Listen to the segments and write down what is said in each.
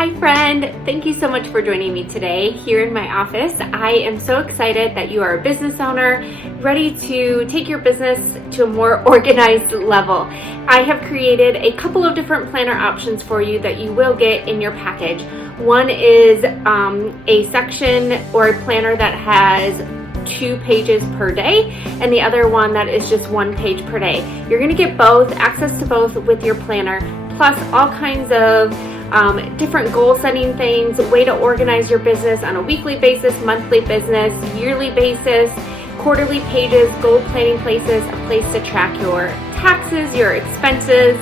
Hi friend, thank you so much for joining me today here in my office. I am so excited that you are a business owner ready to take your business to a more organized level. I have created a couple of different planner options for you that you will get in your package. One is a section or a planner that has 2 pages per day, and the other one that is just 1 page per day. You're going to get both, access to both with your planner, plus all kinds of different goal setting things, way to organize your business on a weekly basis, monthly business, yearly basis, quarterly pages, goal planning places, a place to track your taxes, your expenses,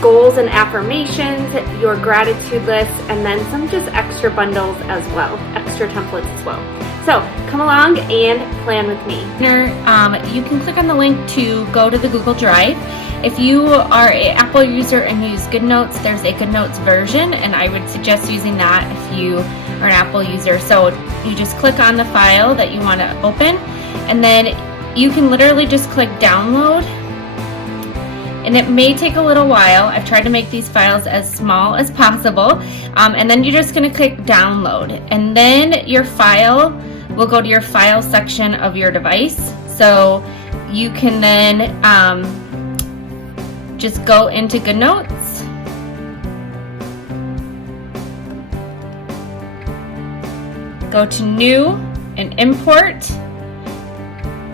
goals and affirmations, your gratitude list, and then some just extra bundles as well, extra templates as well. So come along and plan with me. You can click on the link to go to the Google Drive. If you are an Apple user and use GoodNotes, there's a GoodNotes version, and I would suggest using that if you are an Apple user. So you just click on the file that you want to open, and then you can literally just click download. And it may take a little while. I've tried to make these files as small as possible. And then you're just going to click download. And then your file will go to your file section of your device. So you can then just go into GoodNotes. Go to New and Import.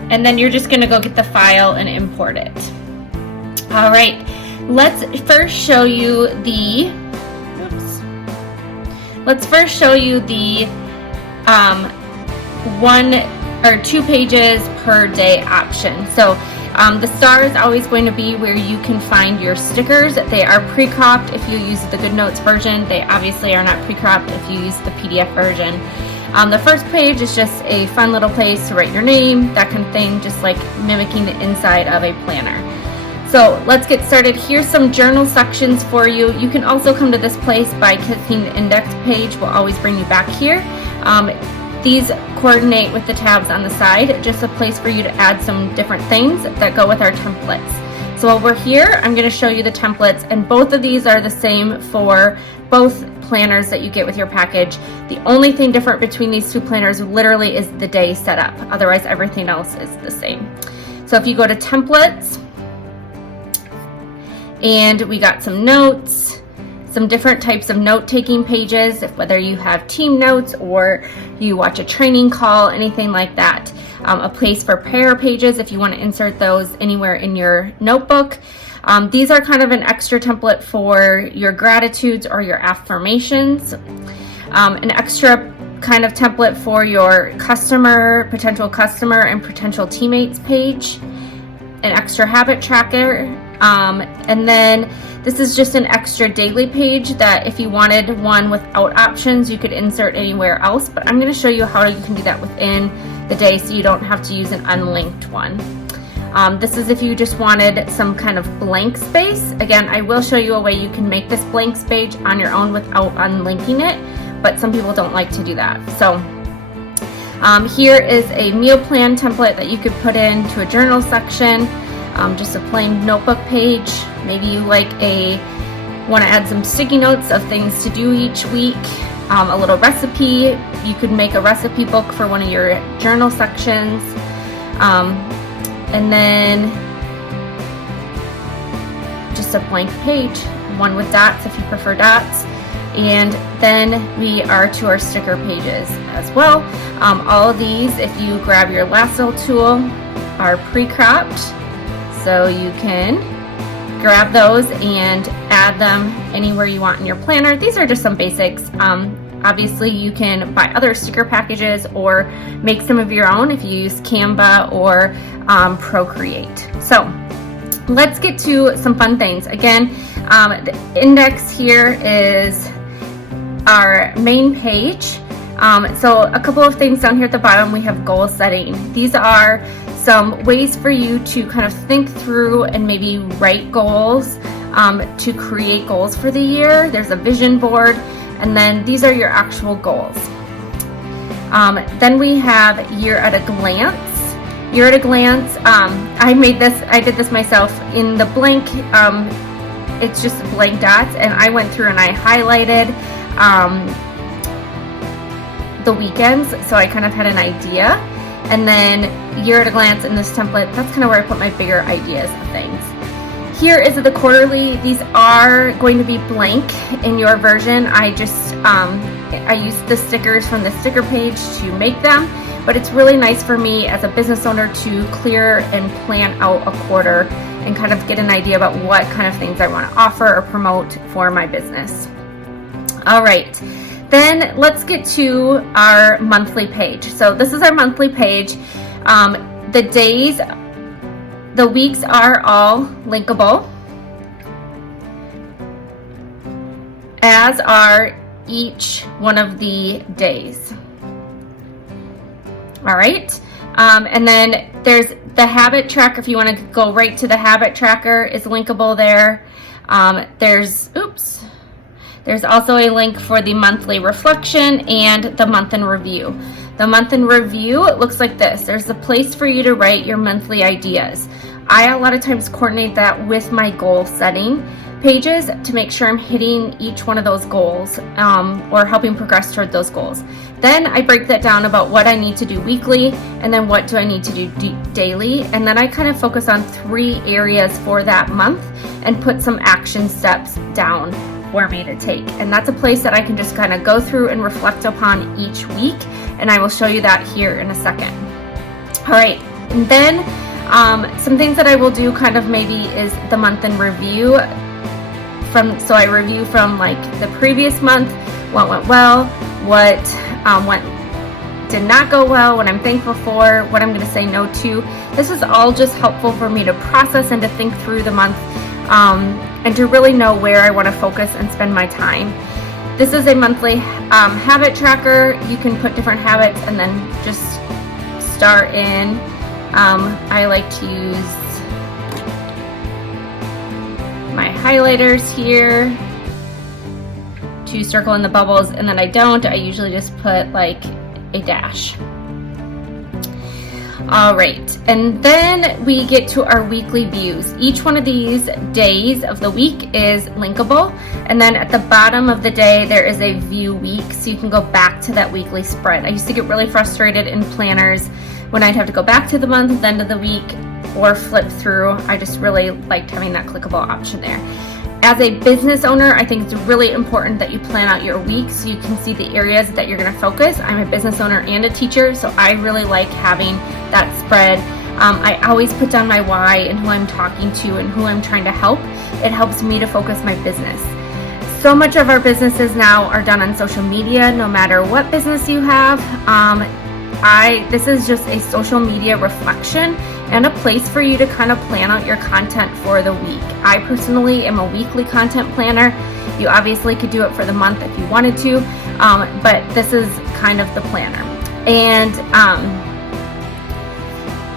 And then you're just going to go get the file and import it. All right, let's first show you the 1 or 2 pages per day option. So the star is always going to be where you can find your stickers. They are pre-cropped if you use the GoodNotes version. They obviously are not pre-cropped if you use the PDF version. The first page is just a fun little place to write your name, that kind of thing, just like mimicking the inside of a planner. So let's get started. Here's some journal sections for you. You can also come to this place by clicking the index page. We'll always bring you back here. These coordinate with the tabs on the side, just a place for you to add some different things that go with our templates. So while we're here, I'm going to show you the templates, and both of these are the same for both planners that you get with your package. The only thing different between these 2 planners literally is the day setup. Otherwise, everything else is the same. So if you go to templates, and we got some notes, some different types of note-taking pages, whether you have team notes or you watch a training call, anything like that. A place for prayer pages if you want to insert those anywhere in your notebook. These are kind of an extra template for your gratitudes or your affirmations. An extra kind of template for your customer, potential customer, and potential teammates page. An extra habit tracker. And then this is just an extra daily page that if you wanted one without options, you could insert anywhere else, but I'm going to show you how you can do that within the day so you don't have to use an unlinked one. This is if you just wanted some kind of blank space. Again, I will show you a way you can make this blank space on your own without unlinking it, but some people don't like to do that. So here is a meal plan template that you could put into a journal section. Just a plain notebook page. Maybe you want to add some sticky notes of things to do each week. A little recipe. You could make a recipe book for one of your journal sections. And then just a blank page, one with dots if you prefer dots. And then we are to our sticker pages as well. All of these, if you grab your lasso tool, are pre-cropped. So you can grab those and add them anywhere you want in your planner. These are just some basics. Obviously, you can buy other sticker packages or make some of your own if you use Canva or Procreate. So let's get to some fun things. Again, the index here is our main page. So a couple of things down here at the bottom, we have goal setting. These are some ways for you to kind of think through and maybe write goals, to create goals for the year. There's a vision board, and then these are your actual goals. Then we have year at a glance. Year at a glance, I did this myself. In the blank it's just blank dots, and I went through and I highlighted the weekends, so I kind of had an idea. And then year at a glance in this template, that's kind of where I put my bigger ideas of things. Here is the quarterly. These are going to be blank in your version. I just, I used the stickers from the sticker page to make them, but it's really nice for me as a business owner to clear and plan out a quarter and kind of get an idea about what kind of things I want to offer or promote for my business. All right, then let's get to our monthly page. So this is our monthly page. The days, the weeks are all linkable, as are each one of the days. All right, and then there's the habit tracker. If you want to go right to the habit tracker, is linkable there. There's also a link for the monthly reflection and the month in review. The month in review, it looks like this. There's a place for you to write your monthly ideas. I a lot of times coordinate that with my goal setting pages to make sure I'm hitting each one of those goals or helping progress toward those goals. Then I break that down about what I need to do weekly, and then what do I need to do daily, and then I kind of focus on 3 areas for that month and put some action steps down for me to take. And that's a place that I can just kind of go through and reflect upon each week, and I will show you that here in a second. All right, and then some things that I will do kind of maybe is the month in review. So I review from like the previous month, what went well, what did not go well, what I'm thankful for, what I'm going to say no to. This is all just helpful for me to process and to think through the month and to really know where I want to focus and spend my time. This is a monthly habit tracker. You can put different habits and then just start in. I like to use my highlighters here to circle in the bubbles, and then I don't. I usually just put like a dash. All right, and then we get to our weekly views. Each one of these days of the week is linkable, and then at the bottom of the day there is a view week, so you can go back to that weekly spread. I used to get really frustrated in planners when I'd have to go back to the month, end of the week, or flip through. I just really liked having that clickable option there. As a business owner, I think it's really important that you plan out your week so you can see the areas that you're going to focus. I'm a business owner and a teacher, so I really like having that spread. I always put down my why and who I'm talking to and who I'm trying to help. It helps me to focus my business. So much of our businesses now are done on social media, no matter what business you have. This is just a social media reflection and a place for you to kind of plan out your content for the week. I personally am a weekly content planner. You obviously could do it for the month if you wanted to, but this is kind of the planner.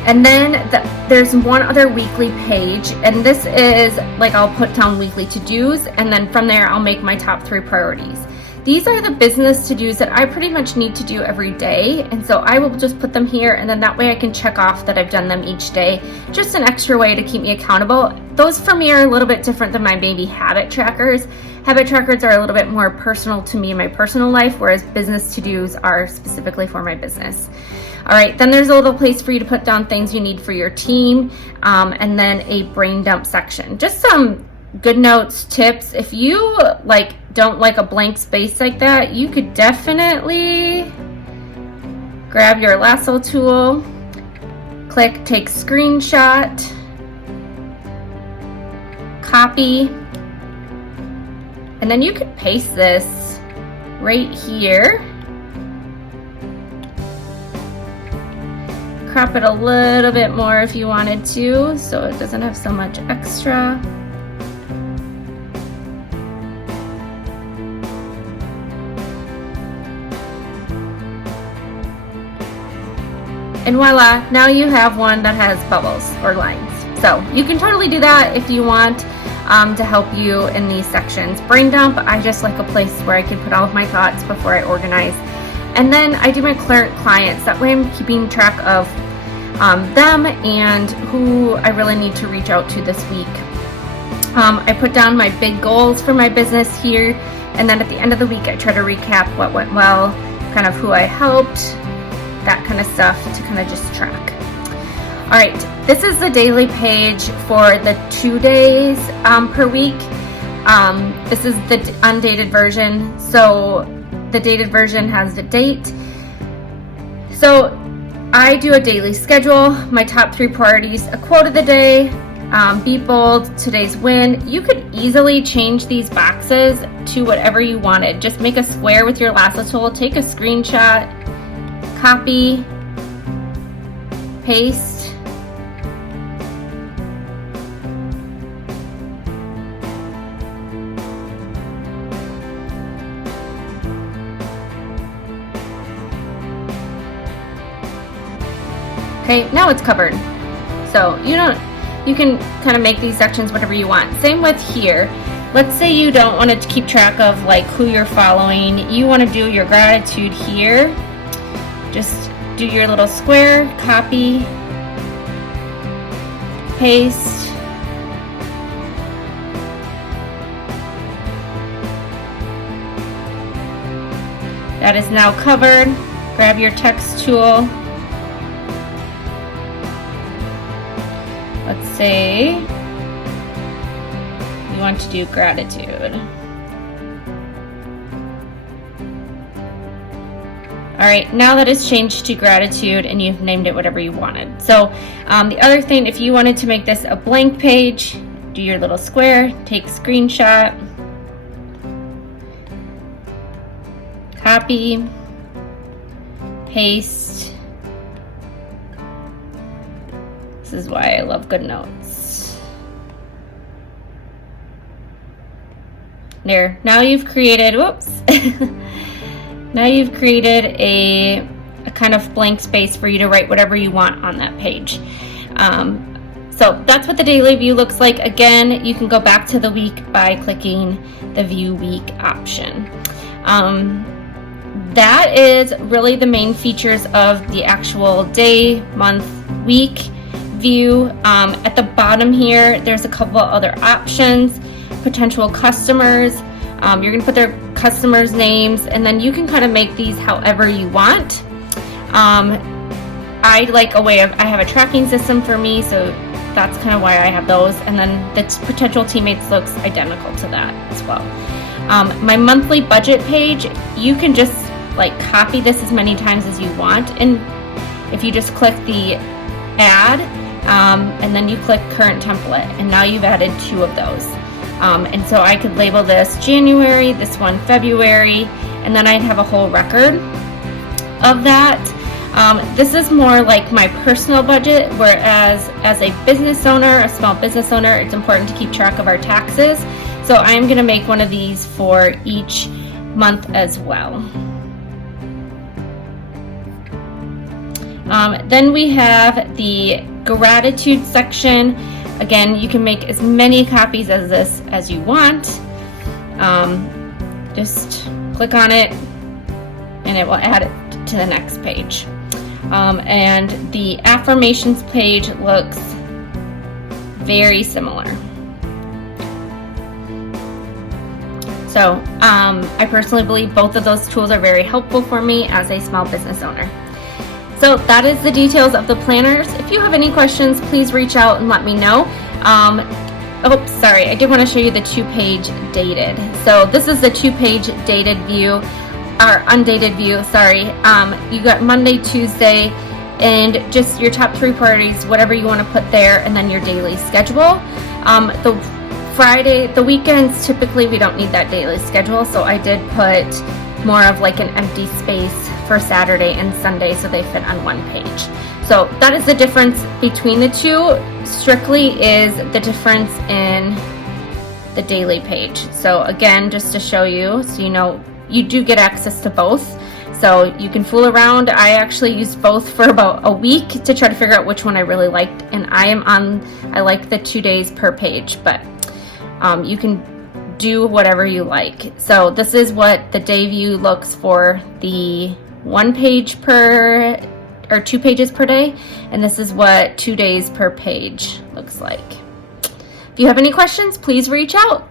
And then there's one other weekly page, and this is like I'll put down weekly to-dos, and then from there I'll make my top 3 priorities. These are the business to-dos that I pretty much need to do every day, and so I will just put them here, and then that way I can check off that I've done them each day. Just an extra way to keep me accountable. Those for me are a little bit different than my maybe habit trackers. Habit trackers are a little bit more personal to me in my personal life, whereas business to-dos are specifically for my business. All right, then there's a little place for you to put down things you need for your team, and then a brain dump section. Just some good notes, tips. If you don't like a blank space like that, you could definitely grab your lasso tool, click take screenshot, copy, and then you could paste this right here. Crop it a little bit more if you wanted to, so it doesn't have so much extra. And voila, now you have one that has bubbles or lines. So you can totally do that if you want to help you in these sections. Brain dump, I just like a place where I can put all of my thoughts before I organize. And then I do my current clients. That way I'm keeping track of them and who I really need to reach out to this week. I put down my big goals for my business here, and then at the end of the week I try to recap what went well, kind of who I helped, that kind of stuff, to kind of just track. All right, this is the daily page for the 2 days per week. This is the undated version, so the dated version has the date. So I do a daily schedule, my top 3 priorities, a quote of the day, be bold, today's win. You could easily change these boxes to whatever you wanted. Just make a square with your lasso tool, take a screenshot, copy, paste. Okay, now it's covered. So you can kind of make these sections whatever you want. Same with here. Let's say you don't want to keep track of like who you're following. You want to do your gratitude here. Just do your little square, copy, paste. That is now covered. Grab your text tool. Let's say you want to do gratitude. All right, now that it's changed to gratitude and you've named it whatever you wanted. So the other thing, if you wanted to make this a blank page, do your little square, take screenshot, copy, paste. This is why I love GoodNotes. There, now you've created, whoops. Now you've created a kind of blank space for you to write whatever you want on that page. So that's what the daily view looks like. Again, you can go back to the week by clicking the view week option. That is really the main features of the actual day, month, week view. At the bottom here, there's a couple other options. Potential customers. You're going to put their customers' names, and then you can kind of make these however you want. I like a way of, I have a tracking system for me, so that's kind of why I have those. And then the potential teammates looks identical to that as well. My monthly budget page, you can just like copy this as many times as you want, and if you just click the add, and then you click current template, and now you've added 2 of those. And so I could label this January, this one February, and then I'd have a whole record of that. This is more like my personal budget, whereas as a business owner, a small business owner, it's important to keep track of our taxes. So I'm going to make one of these for each month as well. Then we have the gratitude section. Again, you can make as many copies of this as you want. Just click on it and it will add it to the next page. And the affirmations page looks very similar. So I personally believe both of those tools are very helpful for me as a small business owner. So that is the details of the planners. If you have any questions, please reach out and let me know. Oh, sorry, I did want to show you the 2-page dated. So this is the 2-page dated view, or undated view, sorry. You got Monday, Tuesday, and just your top 3 priorities, whatever you want to put there, and then your daily schedule. The Friday, the weekends, typically we don't need that daily schedule, so I did put more of like an empty space for Saturday and Sunday so they fit on one page. So that is the difference between the two. Strictly is the difference in the daily page. So again, just to show you, so you know, you do get access to both. So you can fool around. I actually used both for about a week to try to figure out which one I really liked, and I like the 2 days per page, but you can do whatever you like. So this is what the day view looks for the 1 page per, or 2 pages per day, and this is what 2 days per page looks like. If you have any questions, please reach out.